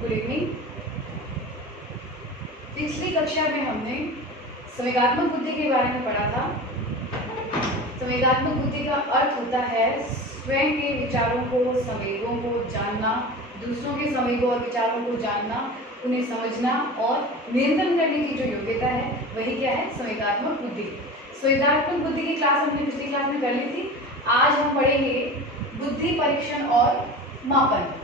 Good evening. पिछली कक्षा में हमने संवेगात्मक बुद्धि के बारे में पढ़ा था। संवेगात्मक बुद्धि का अर्थ होता है स्वयं के विचारों को, संवेगों को जानना, दूसरों के संवेगों और विचारों को जानना, उन्हें समझना और नियंत्रण करने की जो योग्यता है वही क्या है, संवेगात्मक बुद्धि। संवेगात्मक बुद्धि की क्लास हमने पिछली क्लास में कर ली थी। आज हम पढ़ेंगे बुद्धि परीक्षण और मापन।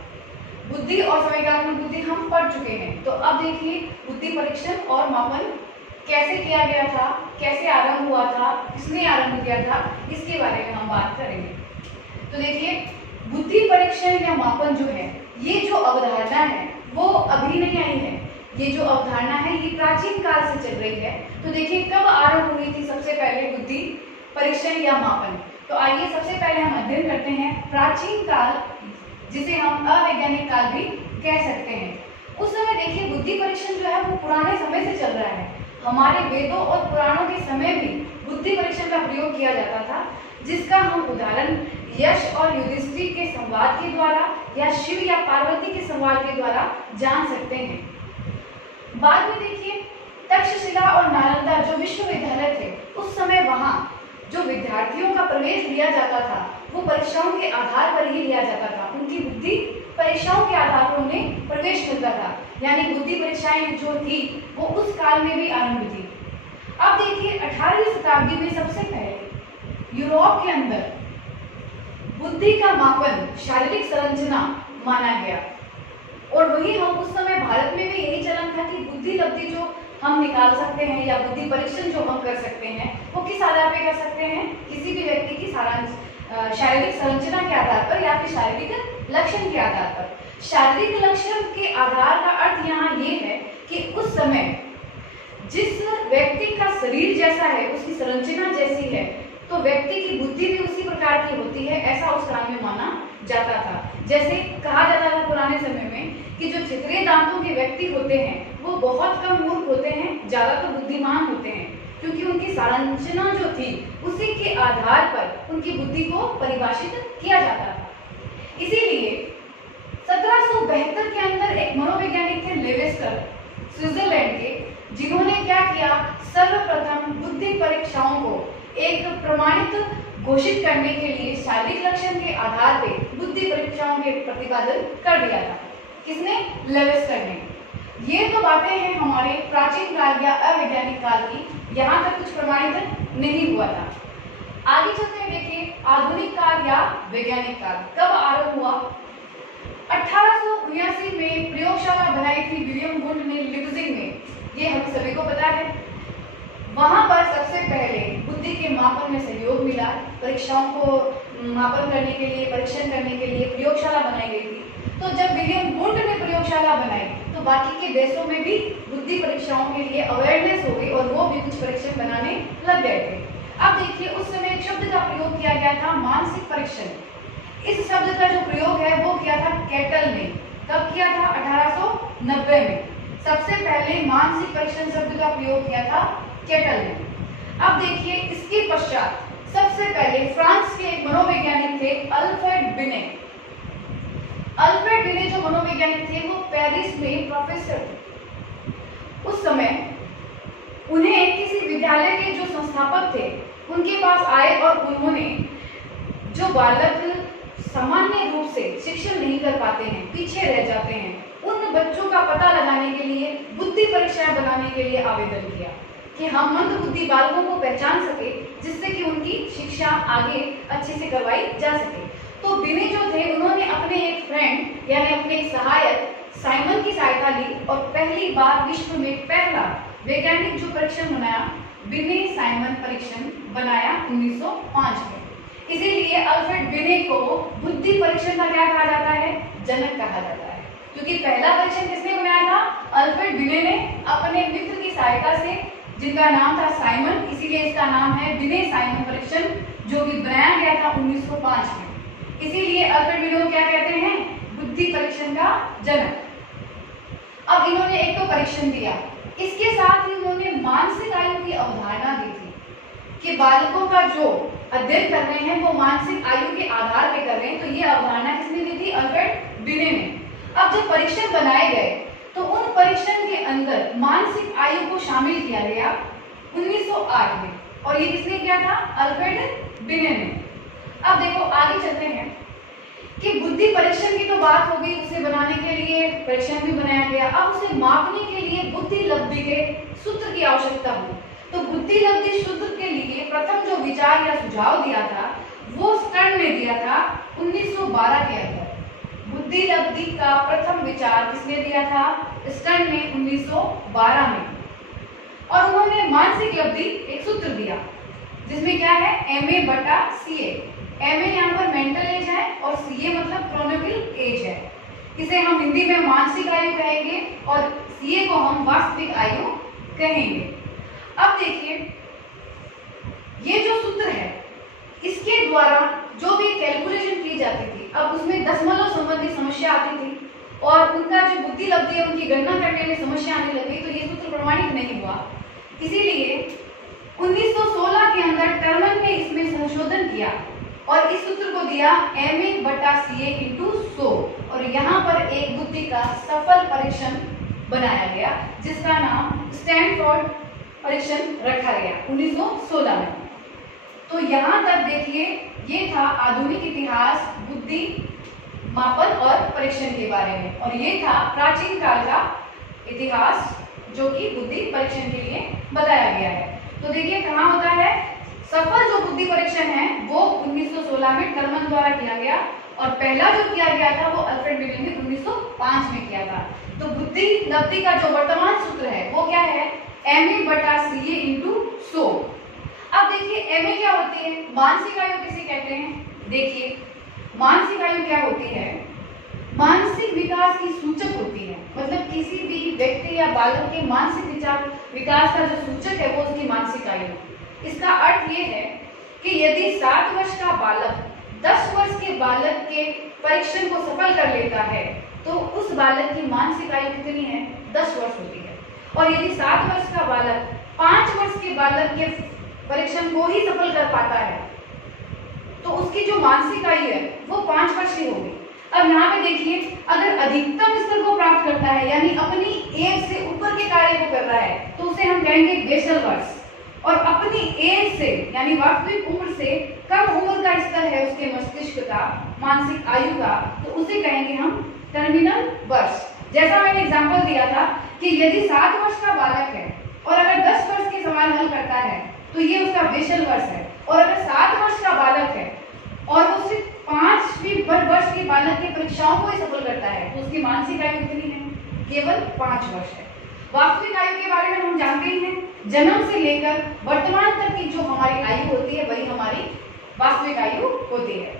बुद्धि और संवेगात्मक बुद्धि हम पढ़ चुके हैं, तो अब देखिए बुद्धि परीक्षण और मापन कैसे किया गया था, कैसे आरंभ हुआ था, किसने आरंभ किया था, इसके बारे में हम बात करेंगे। तो देखिए बुद्धि परीक्षण या मापन जो है, ये जो अवधारणा है वो अभी नहीं आई है। ये जो अवधारणा है ये प्राचीन काल से चल रही है। तो देखिए कब आरंभ हुई थी सबसे पहले बुद्धि परीक्षण या मापन। तो आइए सबसे पहले हम अध्ययन करते हैं प्राचीन काल, जिसे हम अवैज्ञानिक काल भी कह सकते हैं। उस समय देखिए बुद्धि परीक्षण जो है वो पुराने समय से चल रहा है। हमारे वेदों और पुराणों के समय भी बुद्धि परीक्षण का प्रयोग किया जाता था, जिसका हम उदाहरण यश और युधिष्ठिर के संवाद के द्वारा या शिव या पार्वती के संवाद के द्वारा जान सकते हैं। बाद में देखिए तक्षशिला और नालंदा जो विश्वविद्यालय थे, उस समय वहाँ जो विद्यार्थियों का प्रवेश लिया जाता था वो परीक्षाओं के आधार पर ही लिया जाता था। उनकी बुद्धि परीक्षाओं के आधार पर उन्हें प्रवेश मिलता था, यानी बुद्धि परीक्षाएं जो थी वो उस काल में भी आरंभ थी। अब देखिए 18वीं शताब्दी में सबसे पहले यूरोप के अंदर बुद्धि का मापन शारीरिक संरचना माना गया, और वही हम उस समय भारत में भी यही चलन था कि बुद्धि लब्धि जो हम निकाल सकते हैं या बुद्धि परीक्षण जो हम कर सकते हैं वो किस आधार पे कर सकते हैं, किसी भी व्यक्ति की शारीरिक संरचना के आधार पर या फिर शारीरिक लक्षण के आधार पर। शारीरिक लक्षण के आधार का अर्थ यहाँ ये है कि उस समय जिस व्यक्ति का शरीर जैसा है, उसकी संरचना जैसी है, तो व्यक्ति की बुद्धि भी उसी प्रकार की होती है, ऐसा उस काल में माना जाता था। जैसे कहा जाता था पुराने समय में कि जो चित्रे दांतों के व्यक्ति होते हैं वो बहुत कम मूर्ख होते हैं, ज्यादातर बुद्धिमान होते हैं, क्योंकि उनकी संरचना जो थी उसी के आधार पर उनकी बुद्धि को परिभाषित किया जाता था। इसीलिए 1772 के अंदर एक मनोवैज्ञानिक थे लेवेस्टर, स्विट्जरलैंड के, जिन्होंने क्या किया, सर्वप्रथम बुद्धि परीक्षाओं को एक प्रमाणित घोषित करने के लिए शारीरिक लक्षण के आधार पर बुद्धि परीक्षाओं के प्रतिपादन कर दिया था। किसने? लेवेस्टर ने। ये तो बातें हैं हमारे प्राचीन काल या अवैज्ञानिक काल की, यहाँ तक कुछ प्रमाणित नहीं हुआ था। आगे चलते हैं, देखिए आधुनिक काल या वैज्ञानिक काल कब आरंभ हुआ। 1879 में प्रयोगशाला बनाई थी विलियम वुंड ने लिप्जिग में, ये हम सभी को पता है। वहां पर सबसे पहले बुद्धि के मापन में सहयोग मिला। परीक्षाओं को मापन करने के लिए, परीक्षण करने के लिए प्रयोगशाला बनाई गई थी। तो जब विलियम वुंड ने प्रयोगशाला बनाई तो बाकी के देशों में भी बुद्धि परीक्षाओं के लिए अवेयरनेस हो गई और वो भी कुछ परीक्षण बनाने लग गए थे। अब देखिए उस समय एक शब्द का प्रयोग किया गया था, मानसिक परीक्षण। इस शब्द का जो प्रयोग है वो किया था कैटल ने। कब किया था? 1890 में सबसे पहले मानसिक परीक्षण शब्द का प्रयोग किया था कैटल ने। अब देखिए इसके पश्चात सबसे पहले फ्रांस के एक मनोवैज्ञानिक थे अल्फ्रेड बिने। अल्फ्रेड बिने जो मनोवैज्ञानिक थे वो पेरिस में प्रोफेसर थे। उस समय उन्हें किसी विद्यालय के जो संस्थापक थे उनके पास आए और उन्होंने जो बालक सामान्य रूप से शिक्षण नहीं कर पाते हैं, पीछे रह जाते हैं, उन बच्चों का पता लगाने के लिए बुद्धि परीक्षाएं बनाने के लिए आवेदन किया कि हम मंद बुद्धि बालकों को पहचान सके, जिससे कि उनकी शिक्षा आगे अच्छे से करवाई जा सके। तो बिने जो थे उन्होंने अपने एक फ्रेंड यानी अपने एक सहायक साइमन की सहायता ली और पहली बार विश्व में पहला वैज्ञानिक जो परीक्षण बनाया, बिने साइमन परीक्षण बनाया 1905 में। इसीलिए अल्फ्रेड बिने को बुद्धि परीक्षण का क्या कहा जाता है? जनक कहा जाता है, क्योंकि पहला परीक्षण किसने बनाया था? अल्फ्रेड बिने ने अपने मित्र की सहायता से, जिनका नाम था साइमन, इसीलिए इसका नाम है बिने साइमन परीक्षण, जो कि बनाया गया था 1905 में। इसीलिए अल्फ्रेड बिने को क्या कहते हैं? बुद्धि परीक्षण का जनक। अब इन्होंने एक तो परीक्षण दिया, इसके साथ ही उन्होंने मानसिक आयु की अवधारणा दी थी कि बालकों का जो अध्ययन कर रहे हैं वो मानसिक आयु के आधार पर कर रहे हैं। तो ये अवधारणा किसने दी थी? अल्फ्रेड बिने ने। अब जब परीक्षण बनाए गए तो उन परीक्षण के अंदर मानसिक आयु को शामिल किया गया 1908 में, और ये किसने किया था? अल्फ्रेड बिने ने। अब देखो आगे चलते हैं कि बुद्धि परीक्षण की तो बात हो गई, उसे बनाने के लिए परीक्षण भी बनाया गया। अब उसे मापने के लिए बुद्धि लब्धि के सूत्र की आवश्यकता हुई। तो बुद्धि लब्धि सूत्र के लिए प्रथम जो विचार या सुझाव दिया था वो स्टर्न ने दिया था 1912 के अंदर। बुद्धि लब्धि का प्रथम विचार किसने दिया था? स्टर्न ने 1912 में। और उन्होंने मानसिक लब्धि एक सूत्र दिया जिसमें क्या है? MA/CA। MA यहाँ पर मेंटल एज है और CA मतलब क्रोनिकल एज है। इसे हम हिंदी में मानसिक आयु कहेंगे और CA को हम वास्तविक आयु कहेंगे। अब देखिए ये जो सूत्र है इसके द्वारा जो भी कैलकुलेशन की जाती थी, अब उसमें दशमलव संबंधी समस्या आती थी और उनका जो बुद्धि लब्धि है उनकी गणना करने में समस्या आने लगी, तो ये सूत्र प्रमाणित नहीं हुआ। इसीलिए 1916 के अंदर टर्मन ने इसमें संशोधन किया और इस सूत्र को दिया MA/CA × 100, और यहाँ पर एक बुद्धि का सफल परीक्षण बनाया गया जिसका नाम स्टैनफोर्ड परीक्षण रखा गया 1916 में। तो यहाँ तक देखिए ये था आधुनिक इतिहास बुद्धि मापन और परीक्षण के बारे में, और ये था प्राचीन काल का इतिहास जो कि बुद्धि परीक्षण के लिए बताया गया है। तो देखिए कहाँ होता है? सफल जो बुद्धि परीक्षण है वो 1916 में टर्मन द्वारा किया गया, और पहला जो किया गया था वो अल्फ्रेड बिने ने 1905 में किया था। तो बुद्धि लब्धि का जो वर्तमान सूत्र है वो क्या है? MA/CA × 100। अब देखिए MA क्या होती है? मानसिक आयु किसे कहते हैं? देखिए मानसिक आयु क्या होती है? मानसिक विकास की सूचक होती है, मतलब किसी भी व्यक्ति या बालक के मानसिक विकास का जो सूचक है वो उसकी मानसिक आयु। इसका अर्थ ये है कि यदि 7 वर्ष का बालक 10 वर्ष के बालक के परीक्षण को सफल कर लेता है तो उस बालक की मानसिक आयु कितनी है? 10 वर्ष होती है। और यदि 7 वर्ष का बालक 5 वर्ष के बालक के परीक्षण को ही सफल कर पाता है तो उसकी जो मानसिक आयु है वो 5 वर्ष की होगी। अब यहाँ पे देखिए अगर अधिकतम स्तर को प्राप्त करता है यानी अपनी एज से ऊपर के कार्य को कर रहा है तो उसे हम कहेंगे बेसल वर्ष, और अपनी एज से यानी वास्तविक उम्र से कम उम्र का स्तर है उसके मस्तिष्क का मानसिक आयु का तो उसे कहेंगे हम टर्मिनल वर्ष। जैसा मैंने एग्जांपल दिया था कि यदि 7 वर्ष का बालक है और अगर 10 वर्ष के सवाल हल करता है तो ये उसका बेसल वर्ष है, और अगर 7 वर्ष का बालक है और वो सिर्फ 5वीं वर्ष के बालक की परीक्षाओं को ही सफल करता है तो उसकी मानसिक आयु कितनी है? केवल 5 वर्ष है। वास्तविक आयु के बारे में हम जानते ही हैं, जन्म से लेकर वर्तमान तक की जो हमारी आयु होती है वही हमारी वास्तविक आयु होती है।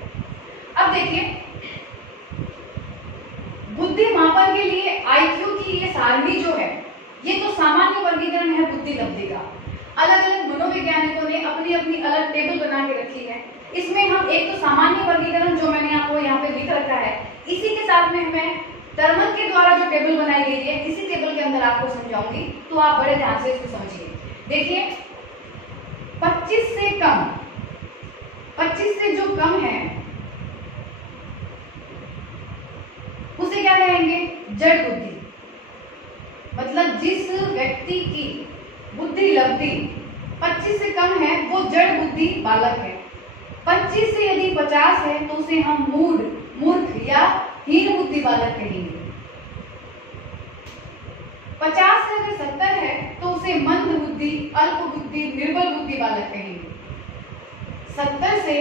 अब देखिए बुद्धि मापन के लिए IQ की ये सारणी जो है ये तो सामान्य वर्गीकरण है बुद्धि लब्धि का। अलग अलग मनोवैज्ञानिकों ने अपनी अपनी अलग टेबल बना के रखी है। इसमें हम एक तो सामान्य वर्गीकरण जो मैंने आपको यहाँ पे लिख रखा है इसी के साथ में हमें टर्मन के द्वारा जो टेबल बनाई गई है इसी टेबल के अंदर आपको समझाऊंगी, तो आप बड़े ध्यान से इसको समझिए। देखिए 25 से कम, 25 से जो कम है उसे क्या कहेंगे? जड़ बुद्धि। मतलब जिस व्यक्ति की बुद्धि लब्धि 25 से कम है वो जड़ बुद्धि बालक है। 25 से यदि 50 है तो उसे हम मूर्ख या हीन बुद्धि बालक कहेंगे। 50 से अगर 70 है तो उसे मंद बुद्धि, अल्प बुद्धि, निर्बल बुद्धि बालक कहेंगे। 70 से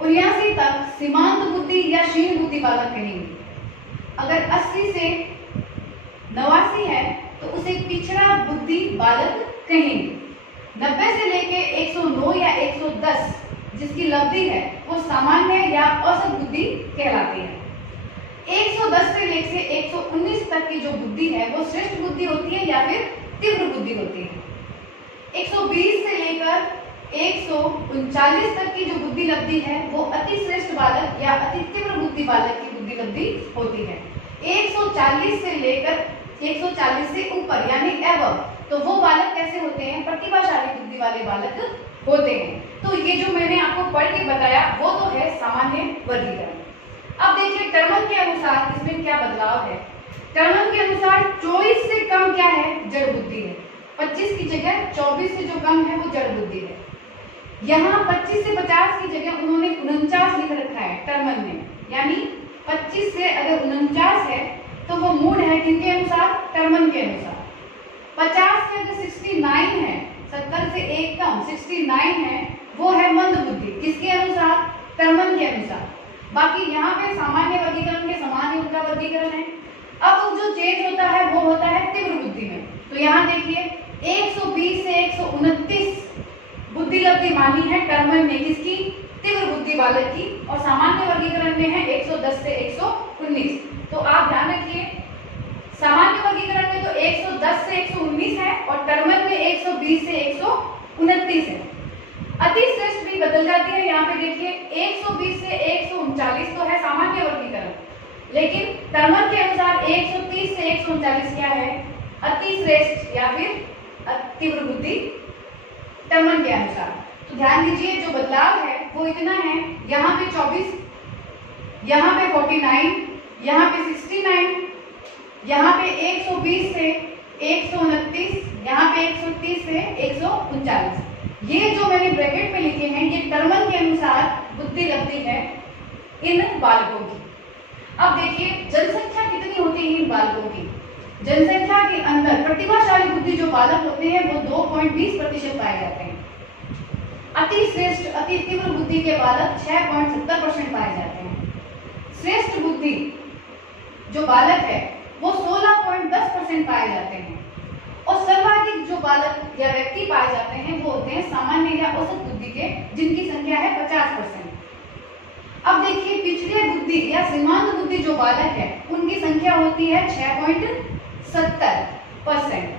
79 तक सीमांत बुद्धि या क्षीण बुद्धि बालक कहेंगे। अगर 80 से 89 है तो उसे पिछड़ा बुद्धि बालक कहेंगे। 90 से लेके 109 या 110 जिसकी लब्धि है वो सामान्य या औसत बुद्धि कहलाती है। 110 से लेकर 119 तक की जो बुद्धि है वो श्रेष्ठ बुद्धि होती है या फिर तीव्र बुद्धि होती है। 120 से लेकर 139 तक की जो बुद्धि लब्धि है वो अति श्रेष्ठ बालक या अति तीव्र बुद्धि बालक की बुद्धि लब्धि होती है। 140 से लेकर 140 से ऊपर यानी एबव तो वो बालक कैसे होते हैं? प्रतिभाशाली बुद्धि वाले बालक होते हैं। तो ये जो मैंने आपको पढ़ के बताया वो तो है सामान्य वर्गीकरण। अब देखिए टर्मन के अनुसार इसमें क्या बदलाव है। टर्मन के अनुसार 24 से कम क्या है, जड़ बुद्धि है। 25 की जगह 24 से जो कम है वो जड़ बुद्धि है। यहाँ 25 से 50 की जगह उन्होंने 49 लिख रखा है टर्मन में, यानी 25 से अगर 49 है तो वो मूड है किनके अनुसार, टर्मन के अनुसार। 50 से अगर 69 है, 70 से एक कम 69 है, वो है मंद बुद्धि, किसके अनुसार, टर्मन के अनुसार। बाकी यहाँ पे सामान्य वर्गीकरण के समान ही उनका वर्गीकरण है। अब जो चेंज होता है वो होता है तीव्र बुद्धि में। तो यहाँ देखिए 120 से 129 बुद्धि लब्धि मानी है टर्मन ने, किसकी, तीव्र बुद्धि बालक की, और सामान्य वर्गीकरण में है 110 से 119। तो आप ध्यान रखिए सामान्य वर्गीकरण में तो 110 से 119 है और टर्मन में 120 से 129 है। अति श्रेष्ठ भी बदल जाती है। यहाँ पे देखिए 120 से 139 तो है सामान्य वर्गीकरण, लेकिन टर्मन के अनुसार 130 से 139 क्या है, अति श्रेष्ठ या फिर तीव्र बुद्धि टर्मन के अनुसार। तो ध्यान दीजिए जो बदलाव है वो इतना है, यहाँ पे 24, यहाँ पे 49, यहाँ पे 69, यहाँ पे 120 से 129, यहाँ पे 130 से 139। ये जो मैंने ब्रैकेट में लिखे हैं ये टर्मन के अनुसार बुद्धि लब्धि है इन बालकों की। अब देखिए जनसंख्या कितनी होती है इन बालकों की। जनसंख्या के अंदर प्रतिभाशाली बुद्धि जो बालक होते हैं वो 2.20% पाए जाते हैं। अति श्रेष्ठ अति तीव्र बुद्धि के बालक 6.70% पाए जाते हैं। श्रेष्ठ बुद्धि जो बालक है वो 16.10% पाए जाते हैं। और सर्वाधिक जो बालक या व्यक्ति पाए जाते हैं वो होते हैं सामान्य या औसत बुद्धि के, जिनकी संख्या है 50%। अब देखिए पिछड़े बुद्धि या सीमांत बुद्धि जो बालक है उनकी संख्या होती है 6.70%।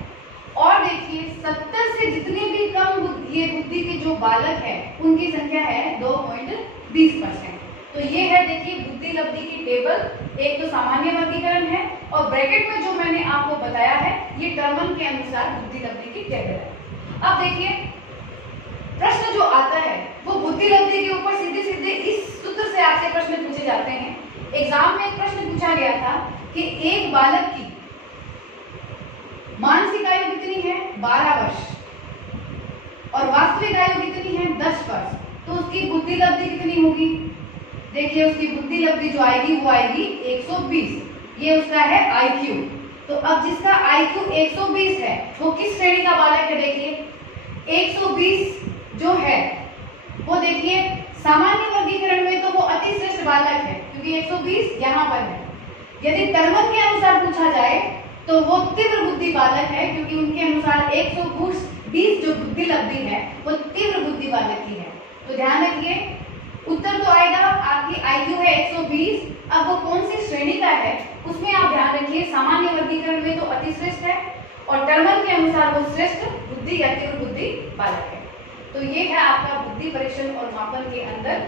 और देखिए 70 से जितने भी कम ये बुद्धि के जो बालक है उनकी संख्या है 2.20%। तो ये है देखिए बुद्धि लब्धि की टेबल। एक तो सामान्य वर्गीकरण है और ब्रैकेट में जो मैंने आपको बताया है ये टर्मन के अनुसार बुद्धि लब्धि की टेबल है। अब देखिए प्रश्न जो आता है वो बुद्धि लब्धि के ऊपर सीधे सीधे इस सूत्र से आपसे प्रश्न पूछे जाते हैं। एग्जाम में एक प्रश्न पूछा गया था कि एक बालक की मानसिक आयु कितनी है, 12 वर्ष, और वास्तविक आयु कितनी है, 10 वर्ष। तो उसकी बुद्धि लब्धि कितनी होगी। देखिए उसकी बुद्धि लब्धि जो आएगी वो आएगी 120। ये उसका है IQ। तो अब जिसका IQ 120 है वो किस श्रेणी का बालक है। देखिए 120 जो है वो देखिए सामान्य वर्गीकरण में तो वो अति श्रेष्ठ बालक है क्योंकि 120 यहाँ पर है। यदि टर्मन के अनुसार पूछा जाए तो वो तीव्र बुद्धि बालक है क्योंकि उनके अनुसार 120 जो बुद्धि लब्धि है वो तीव्र बुद्धि बालक की है। तो ध्यान रखिए उत्तर तो आएगा आपकी IQ है 120। अब वो कौन सी श्रेणी का है उसमें आप ध्यान रखिए सामान्य वर्गीकरण में तो अति श्रेष्ठ है और टर्मन के अनुसार वो श्रेष्ठ बुद्धि या तीव्र बुद्धि बालक है। तो ये है आपका बुद्धि परीक्षण और मापन के अंदर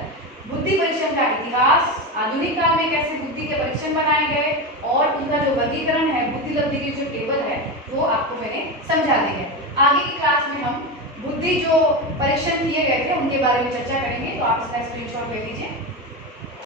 बुद्धि परीक्षण का इतिहास, आधुनिक काल में कैसे बुद्धि के परीक्षण बनाए गए और उनका जो वर्गीकरण है बुद्धि लब्धि की जो टेबल है वो आपको मैंने समझा दी है। आगे की क्लास में हम बुद्धि जो परीक्षण किए गए थे उनके बारे में चर्चा करेंगे। तो आप इसका स्क्रीनशॉट ले लीजिए।